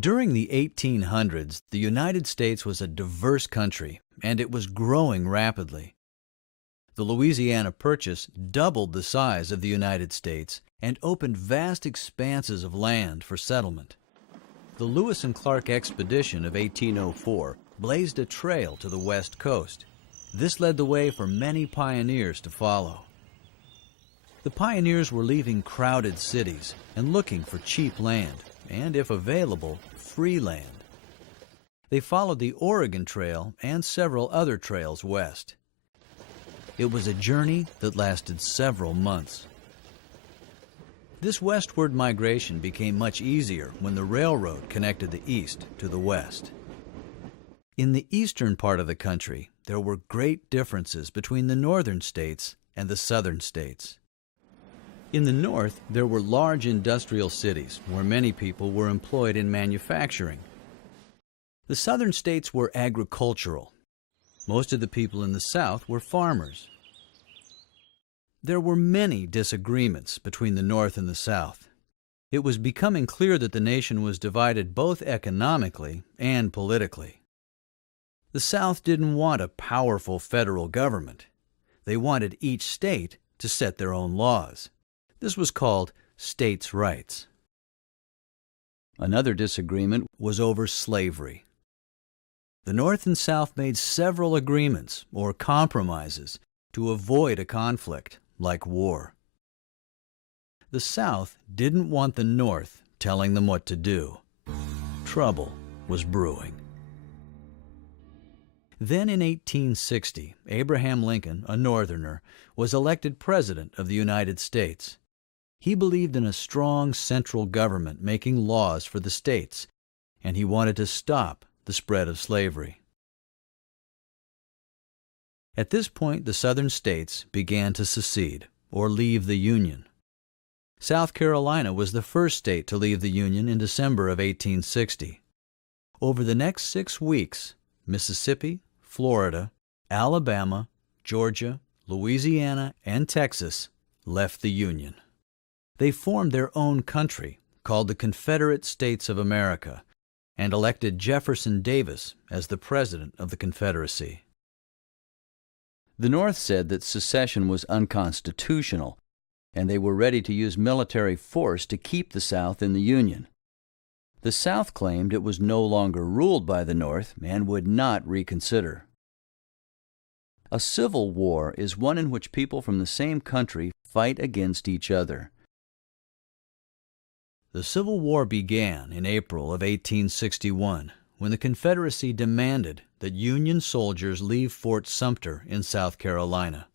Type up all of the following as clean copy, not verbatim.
During the 1800s, the United States was a diverse country, and it was growing rapidly. The Louisiana Purchase doubled the size of the United States and opened vast expanses of land for settlement. The Lewis and Clark expedition of 1804 blazed a trail to the west coast. This led the way for many pioneers to follow. The pioneers were leaving crowded cities and looking for cheap land, and if available, free land. They followed the Oregon Trail and several other trails west. It was a journey that lasted several months. This westward migration became much easier when the railroad connected the east to the west. In the eastern part of the country, there were great differences between the northern states and the southern states. In the north, there were large industrial cities where many people were employed in manufacturing. The southern states were agricultural. Most of the people in the south were farmers. There were many disagreements between the north and the south. It was becoming clear that the nation was divided both economically and politically. The South didn't want a powerful federal government. They wanted each state to set their own laws. This was called states' rights. Another disagreement was over slavery. The North and South made several agreements or compromises to avoid a conflict like war. The South didn't want the North telling them what to do. Trouble was brewing. Then in 1860, Abraham Lincoln, a Northerner, was elected President of the United States. He believed in a strong central government making laws for the states, and he wanted to stop the spread of slavery. At this point, the southern states began to secede, or leave the Union. South Carolina was the first state to leave the Union in December of 1860. Over the next 6 weeks, Mississippi, Florida, Alabama, Georgia, Louisiana, and Texas left the Union. They formed their own country, called the Confederate States of America, and elected Jefferson Davis as the President of the Confederacy. The North said that secession was unconstitutional, and they were ready to use military force to keep the South in the Union. The South claimed it was no longer ruled by the North and would not reconsider. A civil war is one in which people from the same country fight against each other. The Civil War began in April of 1861, when the Confederacy demanded that Union soldiers leave Fort Sumter in South Carolina.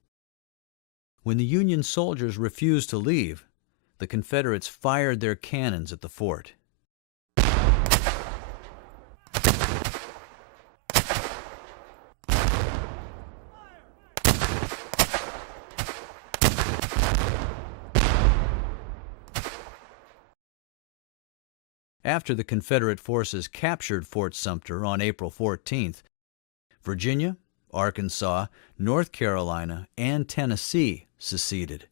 When the Union soldiers refused to leave, the Confederates fired their cannons at the fort. After the Confederate forces captured Fort Sumter on April 14th, Virginia, Arkansas, North Carolina, and Tennessee seceded.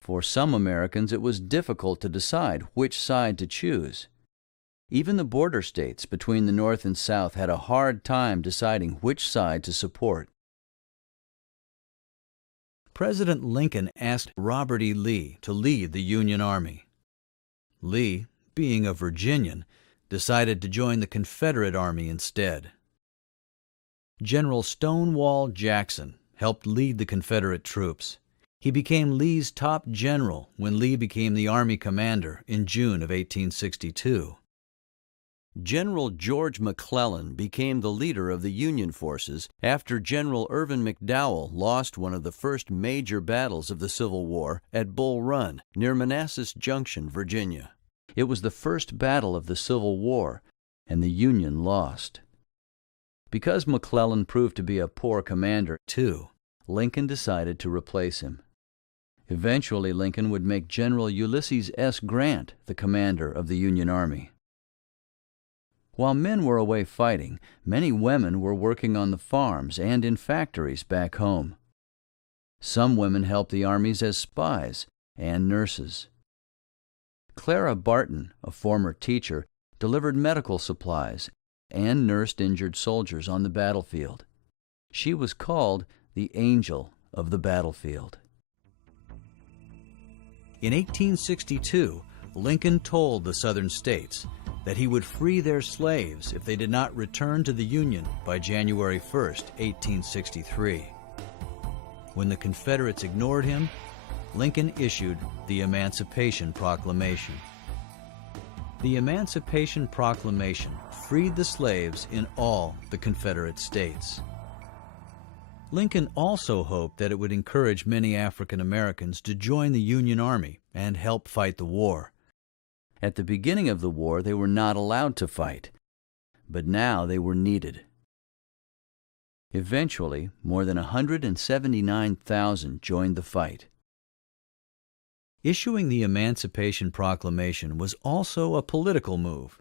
For some Americans, it was difficult to decide which side to choose. Even the border states between the North and South had a hard time deciding which side to support. President Lincoln asked Robert E. Lee to lead the Union Army. Lee, being a Virginian, decided to join the Confederate Army instead. General Stonewall Jackson helped lead the Confederate troops. He became Lee's top general when Lee became the Army commander in June of 1862. General George McClellan became the leader of the Union forces after General Irvin McDowell lost one of the first major battles of the Civil War at Bull Run near Manassas Junction, Virginia. It was the first battle of the Civil War, and the Union lost. Because McClellan proved to be a poor commander, too, Lincoln decided to replace him. Eventually, Lincoln would make General Ulysses S. Grant the commander of the Union Army. While men were away fighting, many women were working on the farms and in factories back home. Some women helped the armies as spies and nurses. Clara Barton, a former teacher, delivered medical supplies and nursed injured soldiers on the battlefield. She was called the Angel of the Battlefield. In 1862, Lincoln told the Southern states that he would free their slaves if they did not return to the Union by January 1st, 1863. When the Confederates ignored him, Lincoln issued the Emancipation Proclamation. The Emancipation Proclamation freed the slaves in all the Confederate states. Lincoln also hoped that it would encourage many African Americans to join the Union Army and help fight the war. At the beginning of the war, they were not allowed to fight, but now they were needed. Eventually, more than 179,000 joined the fight. Issuing the Emancipation Proclamation was also a political move.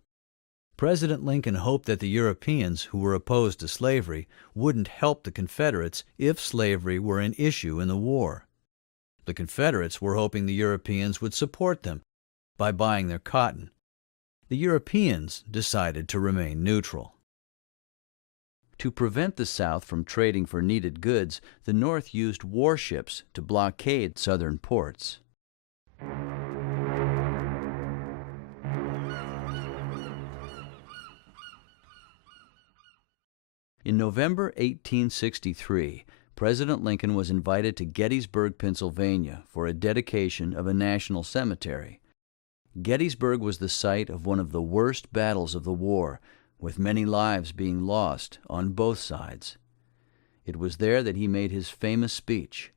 President Lincoln hoped that the Europeans who were opposed to slavery wouldn't help the Confederates if slavery were an issue in the war. The Confederates were hoping the Europeans would support them by buying their cotton. The Europeans decided to remain neutral. To prevent the South from trading for needed goods, the North used warships to blockade Southern ports. In November 1863, President Lincoln was invited to Gettysburg, Pennsylvania, for a dedication of a national cemetery. Gettysburg was the site of one of the worst battles of the war, with many lives being lost on both sides. It was there that he made his famous speech,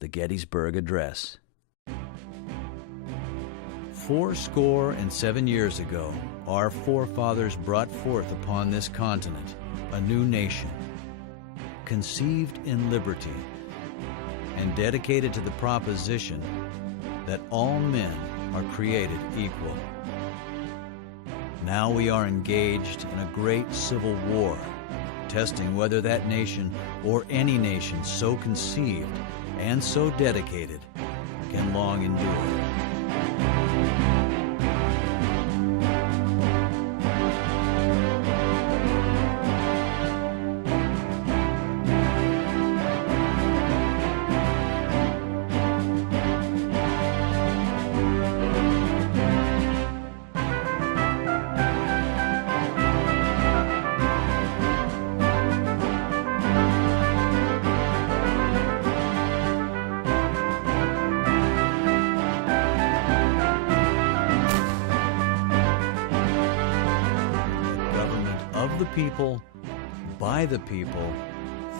the Gettysburg Address. 87 years ago, our forefathers brought forth upon this continent a new nation, conceived in liberty, and dedicated to the proposition that all men are created equal. Now we are engaged in a great civil war, testing whether that nation or any nation so conceived and so dedicated can long endure. Of the people, by the people,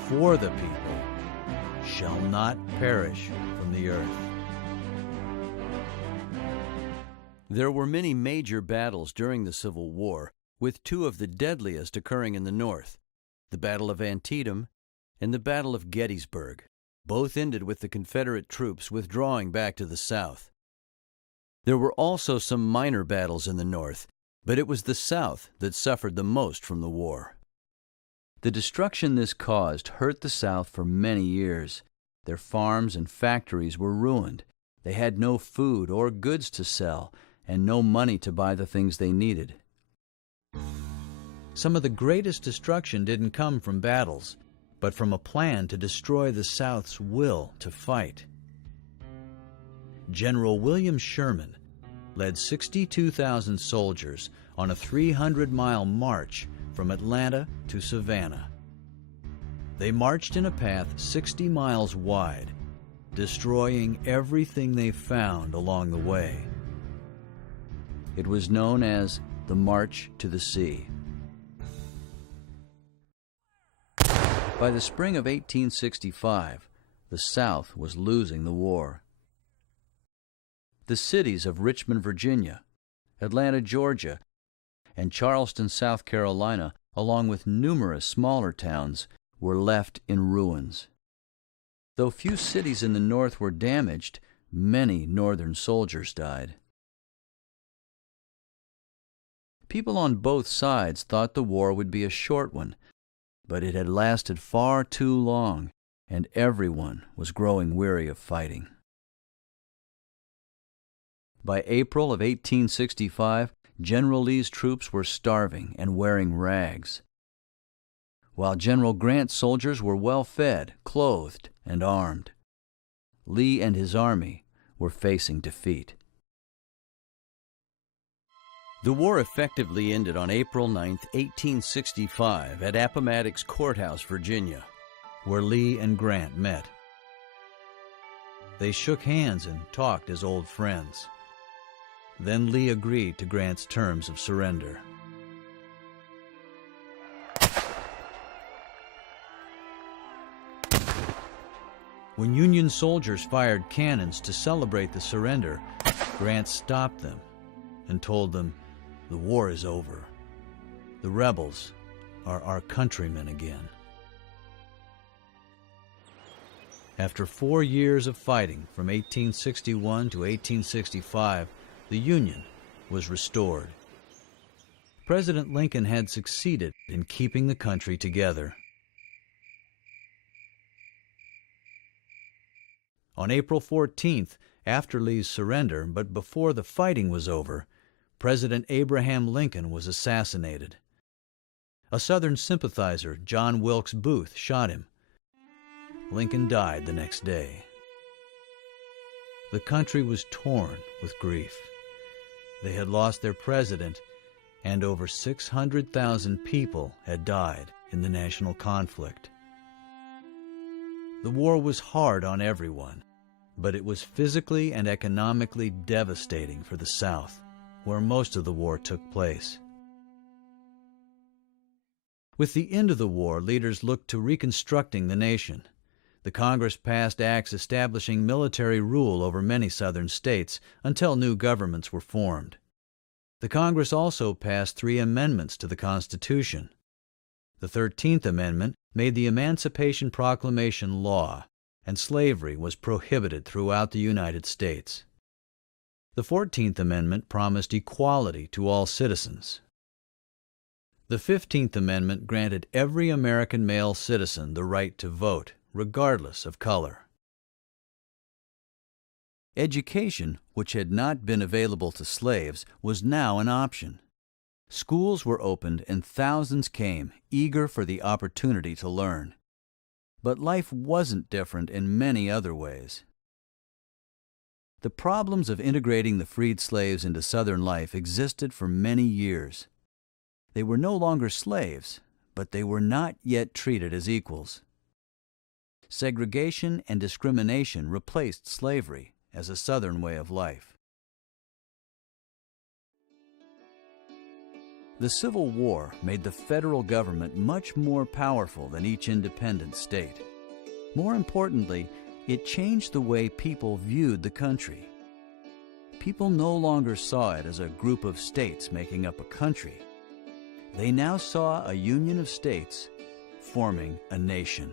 for the people, shall not perish from the earth. There were many major battles during the Civil War, with two of the deadliest occurring in the North, the Battle of Antietam and the Battle of Gettysburg. Both ended with the Confederate troops withdrawing back to the South. There were also some minor battles in the North, but it was the South that suffered the most from the war. The destruction this caused hurt the South for many years. Their farms and factories were ruined. They had no food or goods to sell, and no money to buy the things they needed. Some of the greatest destruction didn't come from battles, but from a plan to destroy the South's will to fight. General William Sherman led 62,000 soldiers on a 300-mile march from Atlanta to Savannah. They marched in a path 60 miles wide, destroying everything they found along the way. It was known as the March to the Sea. By the spring of 1865, the South was losing the war. The cities of Richmond, Virginia, Atlanta, Georgia, and Charleston, South Carolina along with numerous smaller towns, were left in ruins. Though few cities in the North were damaged, many Northern soldiers died. People on both sides thought the war would be a short one, but it had lasted far too long, and everyone was growing weary of fighting. By April of 1865, General Lee's troops were starving and wearing rags, while General Grant's soldiers were well fed, clothed, and armed. Lee and his army were facing defeat. The war effectively ended on April 9, 1865, at Appomattox Courthouse, Virginia, where Lee and Grant met. They shook hands and talked as old friends. Then Lee agreed to Grant's terms of surrender. When Union soldiers fired cannons to celebrate the surrender, Grant stopped them and told them, "The war is over. The rebels are our countrymen again." After 4 years of fighting, from 1861 to 1865, the Union was restored. President Lincoln had succeeded in keeping the country together. On April 14th, after Lee's surrender, but before the fighting was over, President Abraham Lincoln was assassinated. A Southern sympathizer, John Wilkes Booth, shot him. Lincoln died the next day. The country was torn with grief. They had lost their president, and over 600,000 people had died in the national conflict. The war was hard on everyone, but it was physically and economically devastating for the South, where most of the war took place. With the end of the war, leaders looked to reconstructing the nation. The Congress passed acts establishing military rule over many Southern states until new governments were formed. The Congress also passed 3 amendments to the Constitution. The 13th Amendment made the Emancipation Proclamation law, and slavery was prohibited throughout the United States. The 14th Amendment promised equality to all citizens. The 15th Amendment granted every American male citizen the right to vote, regardless of color. Education, which had not been available to slaves, was now an option. Schools were opened and thousands came, eager for the opportunity to learn. But life wasn't different in many other ways. The problems of integrating the freed slaves into Southern life existed for many years. They were no longer slaves, but they were not yet treated as equals. Segregation and discrimination replaced slavery as a Southern way of life. The Civil War made the federal government much more powerful than each independent state. More importantly, it changed the way people viewed the country. People no longer saw it as a group of states making up a country. They now saw a union of states forming a nation.